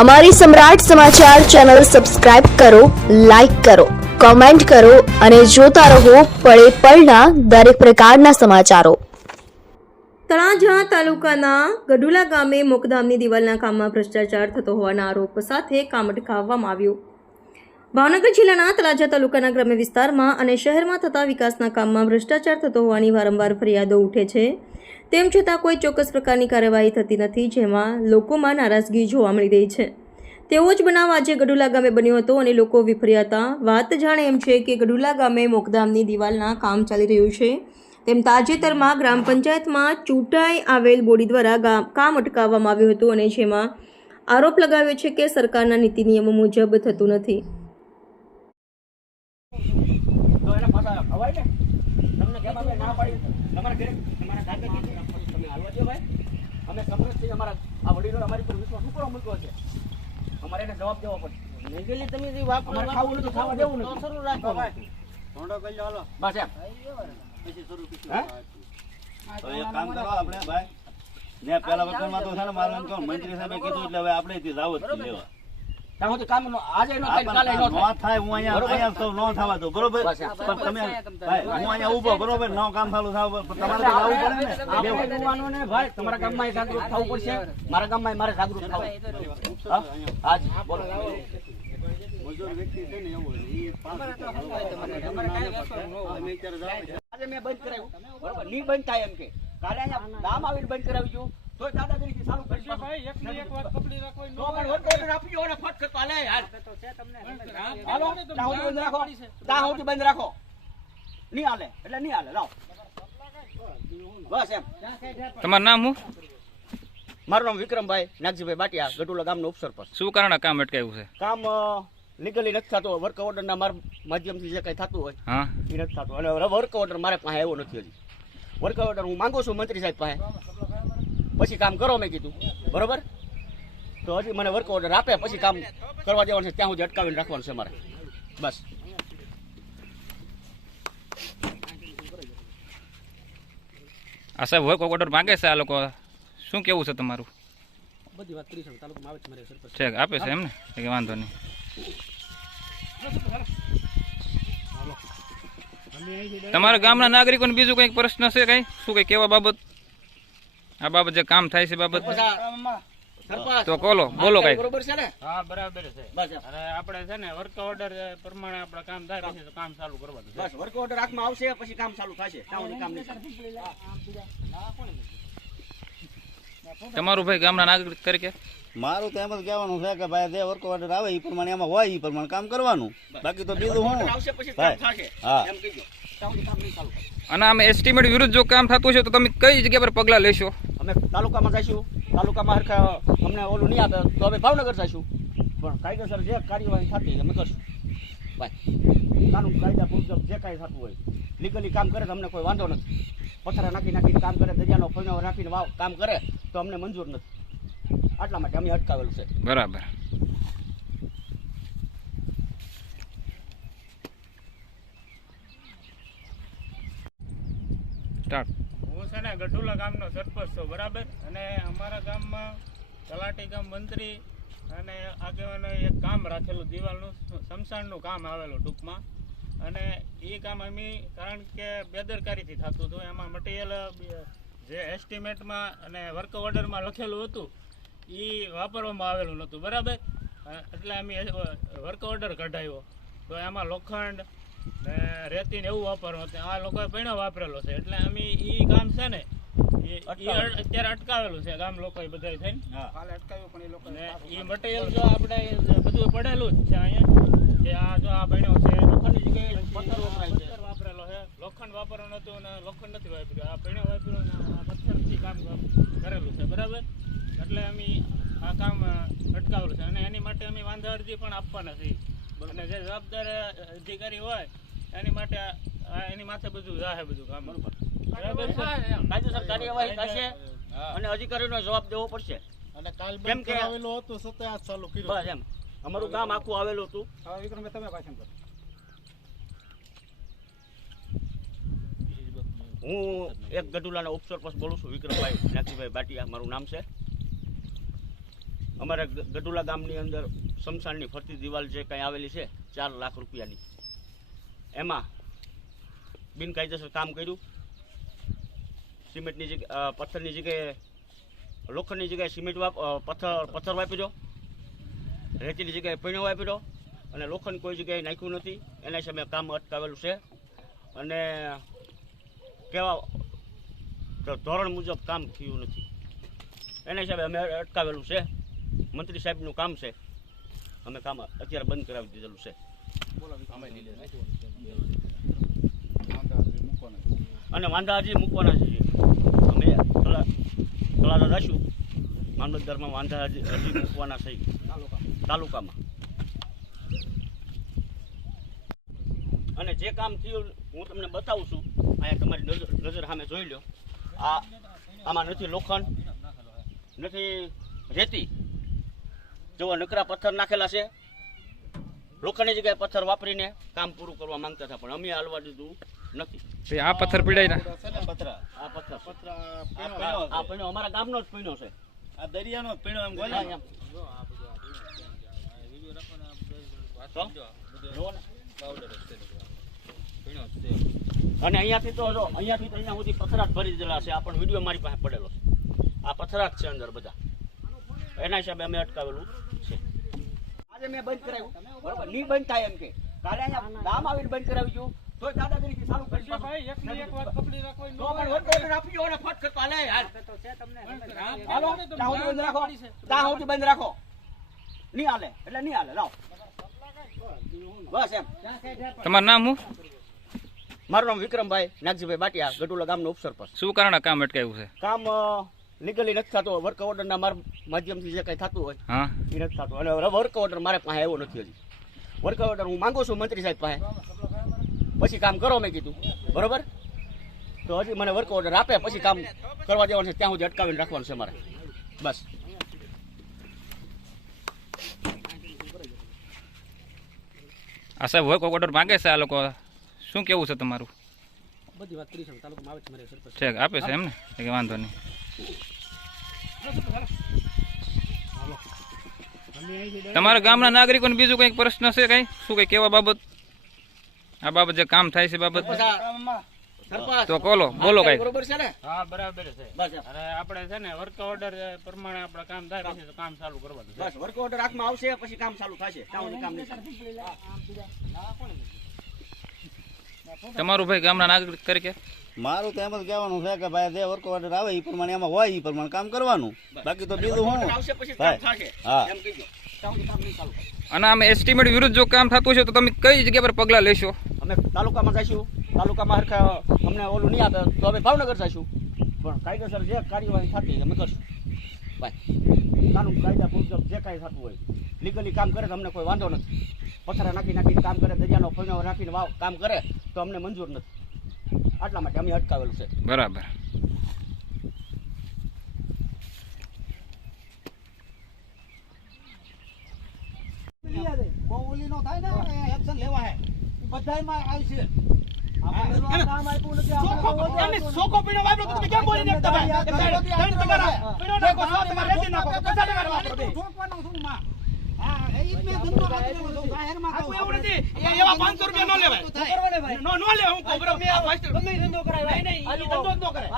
અમારી સમ્રાટ સમાચાર ચેનલ સબસ્ક્રાઇબ કરો, લાઇક કરો, કોમેન્ટ કરો અને જોતા રહો પળે પળના દરેક પ્રકારના સમાચારો. તળાજા તાલુકાના ગઢુલા ગામે મોકધામની દિવાલના કામમાં ભ્રષ્ટાચાર થતો હોવાના આરોપ સાથે કામ અટકાવવામાં આવ્યું. ભાવનગર જિલ્લાના તળાજા તાલુકાના ગ્રામ્ય વિસ્તારમાં અને શહેરમાં થતા વિકાસના કામમાં ભ્રષ્ટાચાર થતો હોવાની વારંવાર ફરિયાદો ઉઠે છે. તેમ છતાં કોઈ ચોક્કસ પ્રકારની કાર્યવાહી થતી નથી, જેમાં લોકોમાં નારાજગી જોવા મળી રહી છે. તેવો જ બનાવ આજે ગઢુલા ગામે બન્યો હતો અને લોકો વિફર્યા હતા. વાત જાણે એમ છે કે ગઢુલા ગામે મોકધામની દિવાલના કામ ચાલી રહ્યું છે, તેમ તાજેતરમાં ગ્રામ પંચાયતમાં ચૂંટાઈ આવેલ બોડી દ્વારા કામ અટકાવવામાં આવ્યું હતું અને જેમાં આરોપ લગાવ્યો છે કે સરકારના નીતિ નિયમો મુજબ થતું નથી. અમારે એને જવાબ દેવો પડે. લીગલી તમે જે વાપરો ખાવું નથી, ખાવા દેવું નથી, શરૂ રાખો ભાઈ. થોડો કરી હાલો બસ એમ પછી શરૂ કીધું. તો એક કામ કરો આપણે ભાઈ, ને પેલા વખતમાં તો છે ને મારું એમ કહું મંત્રી સાહેબે કીધું એટલે હવે આપણે થી જાવ જ લેવા. તાહો તો કામ આજે નો થાય, કાલે નો નો થાય. હું અહીંયા સૌ નો થવા દો, બરોબર? પણ તમે ભાઈ હું અહીંયા ઊભો, બરોબર? નો કામ ચાલુ થાવ તમારે તો આવવું પડે ને. આપણે જોવાનું ને ભાઈ, તમારા ગામમાં જાગૃત થવું પડશે, મારા ગામમાં મારે જાગૃત થવું. આજ બોલો મજૂર વ્યક્તિ છે ને એવો ઈ આજે મેં બંધ કરાવ્યું, બરોબર? ની બંધ થાય એમ કે કાલે અહીંયા ગામ આવીને બંધ કરાવી છું તો દાદાગીરી ચાલુ કરશે ભાઈ. એકની એક વાત પકડી રાખો તો પણ ઓર્ડર આપજો અને ફટ કરતો હાલે હાલ તો છે તમને હાલો તાહું બંધ રાખો, તાહું બંધ રાખો. નહીં હાલે એટલે નહીં હાલે. લાવ બસ એમ. તમારું નામ શું? મારું નામ વિક્રમભાઈ નાગજીભાઈ બાટિયા, ગઢુલા ગામનો ઉપસરપંચ. શું કારણે કામ અટકાવ્યું છે? કામ લીગલી નથી થતું. વર્ક ઓર્ડરના માધ્યમથી જે કંઈ થતું હોય હા એ નથી થતું. અને વર્ક ઓર્ડર મારે પાસે આવ્યો નથી હજી. વર્ક ઓર્ડર હું માંગુ છું મંત્રી સાહેબ પાસે, પછી કામ કરો મેં કીધું, બરોબર? તો હજી મને વર્ક ઓર્ડર આપે પછી કામ કરવા દેવાનું છે, ત્યાં સુધી અટકાવીને રાખવાનું છે મારે. બસ આ સાહેબ વર્ક ઓર્ડર માંગે છે આ લોકો, શું કેવું છે તમારું? બધી વાત કરી છે, તાલુકામાં આવે છે મારે સરપંચ. છે આપે છે એમ ને કે વાંધો નહીં. તમારા ગામના નાગરિકોને બીજું કંઈક પ્રશ્ન છે કઈ? શું કઈ કેવા બાબત, આ બાબત જે કામ થાય છે બાબત તો બોલો કઈ. બરોબર છે ને? હા બરાબર છે. બસ અરે આપણે છે ને વર્ક ઓર્ડર પ્રમાણે આપણે કામ થાય પછી તો કામ ચાલુ કરવાનું છે. બસ વર્ક ઓર્ડર હાથમાં આવશે પછી કામ ચાલુ થશે. ત્યાં કામ નહીં. તમારું ભાઈ ગામના નાગરિક તરીકે મારું તો એમ જ કહેવાનું છે કે ભાઈ જે વર્ક ઓર્ડર આવે એ પ્રમાણે એમાં હોય એ પ્રમાણે કામ કરવાનું, બાકી તો બીજું હું આવશે પછી કામ થશે. હા. એમ કીધું. ત્યાં કામ નહીં ચાલુ. અને આમ એસ્ટિમેટ વિરુદ્ધ જો કામ થતું છે તો તમે કઈ જગ્યા પર પગલાં લેશો? અમે તાલુકામાં જઈશું, તાલુકામાં હરખા અમને ઓલું નહીં આપે તો અમે ભાવનગર જઈશું, પણ કાયદેસર જે કાર્યવાહી થતી અમે કરશું. ભાઈ કાનૂન કાયદા મુજબ જે કાંઈ થતું હોય લીગલી કામ કરે તો અમને કોઈ વાંધો નથી. પથ્થરા નાખીને કામ કરે, દરિયાનો ફળનો નાખીને કામ કરે તો અમને મંજૂર નથી. આટલા માટે અમે અટકાવેલું છે. બરાબર. સ્ટાર્ટ. હું છે ને ગઢુલા ગામનો સરપંચ છું, બરાબર? અને અમારા ગામમાં તલાટી ગામ મંત્રી અને આગેવાનો એક કામ રાખેલું દિવાલનું સ્મશાનનું કામ આવેલું ટૂંકમાં. અને એ કામ અમે કારણ કે બેદરકારીથી થતું હતું, એમાં મટીરિયલ જે એસ્ટિમેટમાં અને વર્ક ઓર્ડરમાં લખેલું હતું એ વાપરવામાં આવેલું નહોતું, બરાબર? એટલે અમે વર્ક ઓર્ડર કઢાવ્યો તો એમાં લોખંડ ને રેતી ને એવું વાપરવું હતું. આ લોકોએ પૈણો વાપરેલો છે એટલે અમે એ કામ છે ને એ અત્યારે અટકાવેલું છે ગામ લોકોએ બધા થઈને. હાલ અટકાવ્યું પણ એ લોકો એ મટીરિયલ જો આપણે બધું પડેલું જ છે અહીંયા, કે આ જો આ પૈણો છે લોખંડની જગ્યાએ પથ્થર વપરાય છે, વાપરેલો છે. લોખંડ વાપરવાનું હતું અને લોખંડ નથી વાપર્યું, આ પૈણો વાપર્યો અને આ પથ્થરથી કામ કરેલું છે, બરાબર? એટલે અમે આ કામ અટકાવેલું છે અને એની માટે અમે વાંધા અરજી પણ આપવાના છીએ. અને જે જવાબદાર અધિકારી હોય એની માટે એની માથે બધું જાહે બધું કામ, બરાબર છે? કાયદેસર કાર્યવાહી થશે અને અધિકારીનો જવાબ દેવો પડશે. અને કાલ કેમ કે આવેલું હતું છતાં આ ચાલુ કર્યું. બસ એમ અમારું ગામ આખું આવેલું હતું. વિક્રમભાઈ તમે ભાષણ કરો. હું એક ગઢુલાના ઉપસરપંચ બોલું છું, વિક્રમભાઈ નાગજીભાઈ બાટિયા મારું નામ છે. અમારા ગઢુલા ગામની અંદર સ્મશાનની ફરતી દિવાલ જે કંઈ આવેલી છે 4 લાખ રૂપિયાની, એમાં બિનકાયદેસર કામ કર્યું. સિમેન્ટની જગ્યાએ પથ્થરની જગ્યાએ લોખંડની જગ્યાએ સિમેન્ટ પથ્થર વાપર્યો, રેતીની જગ્યાએ પીણો વાપર્યો અને લોખંડ કોઈ જગ્યાએ નાખ્યું નથી. એના સામે કામ અટકાવેલું છે અને કેવા ધોરણ મુજબ કામ થયું નથી. એના હિસાબે અમે અટકાવેલું છે. મંત્રી સાહેબનું કામ છે, અમે કામ અત્યારે બંધ કરાવી દીધેલું છે અને વાંધા હજી મૂકવાના છે. અમે તળાજા જઈશું, મામલતદારમાં વાંધા હજી મૂકવાના છે તાલુકામાં. અને જે કામ થયું હું તમને બતાવું છું, અહીંયા તમારી નજર સામે જોઈ લો. આમાં નથી લોખંડ, નથી રેતી, જો નકરા પથ્થર નાખેલા છે. લોખંડની જગ્યાએ પથ્થર વાપરીને કામ પૂરું કરવા માંગતા હતા, પણ અમે હાલવા દીધું નથી. આ પથ્થર પીડાય ના આ પથ્થર આ પીણો અમારા ગામનો જ પીણો છે, આ દરિયાનો જ પીણો એમ કહો ને. એમ. અને અહીંયાથી તો જો અહીંયાથી તો અહીંયા સુધી પથ્થરા જ ભરી દીધેલા છે. આ પણ વિડીયો મારી પાસે પડેલો છે. આ પથ્થરા જ છે અંદર બધા. એના હિસાબે અમે અટકાવેલું છે. આજે મેં બંધ કરાવ્યું, બરોબર, નહીં બંધ થાય એમ કે કાલે અહીંયા ગામ આવીને બંધ કરાવ્યું તો દાદાગીરીથી ચાલુ કરી તો પણ વર્ક ઓર્ડર આપી અને ફટ કરતો હાલે હાલ હાલો ત્યાં સુધી બંધ રાખો, ત્યાં સુધી બંધ રાખો. નહીં હાલે એટલે નહીં હાલે. લાવો બસ એમ. તમારું નામ શું? મારું નામ વિક્રમભાઈ નાગજીભાઈ બાટિયા, ગઢુલા ગામનો ઉપસરપંચ. શું કારણે કામ અટકાયું છે? કામ લીગલી નથી થતું. વર્ક ઓર્ડરના માધ્યમથી જે કંઈ થતું હોય હા, એ નથી થતું. અને વર્ક ઓર્ડર મારે પાસે આવ્યો નથી હજી. વર્ક ઓર્ડર હું માંગુ છું મંત્રી સાહેબ પાસે, પછી કામ કરો મેં કીધું, બરોબર. તો હજી મને વર્ક ઓર્ડર આપે પછી કામ કરવા દેવાનું છે, ત્યાં સુધી અટકાવીને રાખવાનું છે મારે. બસ આ સાહેબ વર્ક ઓર્ડર માંગે છે આ લોકો, શું કેવું છે તમારું? બધી વાત કરી છે, તાલુકામાં આવે છે મારે સરપંચ. છે આપે છે એમને કે વાંધો નહીં. તમારા ગામના નાગરિકોને બીજું કંઈક પ્રશ્ન છે કઈ? શું કઈ કેવા બાબત, આ બાબત જે કામ થાય છે બાબત સરપંચ તો બોલો કઈ. બરોબર છે ને? હા બરાબર છે. બસ અને આપણે છે ને વર્ક ઓર્ડર પ્રમાણે આપણે કામ થાય પછી તો કામ ચાલુ કરવાનું છે. બસ વર્ક ઓર્ડર હાથમાં આવશે પછી કામ ચાલુ થશે, ત્યાં સુધી કામ નહીં થાય. તમારું ભાઈ ગામના નાગરિક તરીકે મારું તો એમ જ કહેવાનું છે કે ભાઈ જે વર્ક ઓર્ડર આવે એ પ્રમાણે એમાં હોય એ પ્રમાણે કામ કરવાનું, બાકી તો બીજું ઓર્ડર શું. આવશે પછી કામ થશે. હા. એમ કહીજો, ત્યાં સુધી કામ નહીં ચાલુ થાય. અને આમ એસ્ટિમેટ વિરુદ્ધ જો કામ થતું છે તો તમે કઈ જગ્યા પર પગલાં લેશો? અમે તાલુકામાં જઈશું, તાલુકામાં હરખા અમને ઓલું નહીં આપે તો અમે ભાવનગર જઈશું, પણ કાયદેસર જે કાર્યવાહી થતી અમે કરશું. ભાઈ કાનૂન કાયદા મુજબ જે કાંઈ થતું હોય લીગલી કામ કરે તો અમને કોઈ વાંધો નથી. પથ્થરા નાખીને કામ કરે, દરિયાનો ફોઈનો નાખીને કામ કરે તો અમને મંજૂર નથી. આટલા માટે અમે અટકાવેલું છે. બરાબર. સોખો પીણો વાપરો તો તમે કેમ બોલી નાખતા એવા 500 રૂપિયા નો લેવાય, નો લેવાય. હું ધંધો કરાય.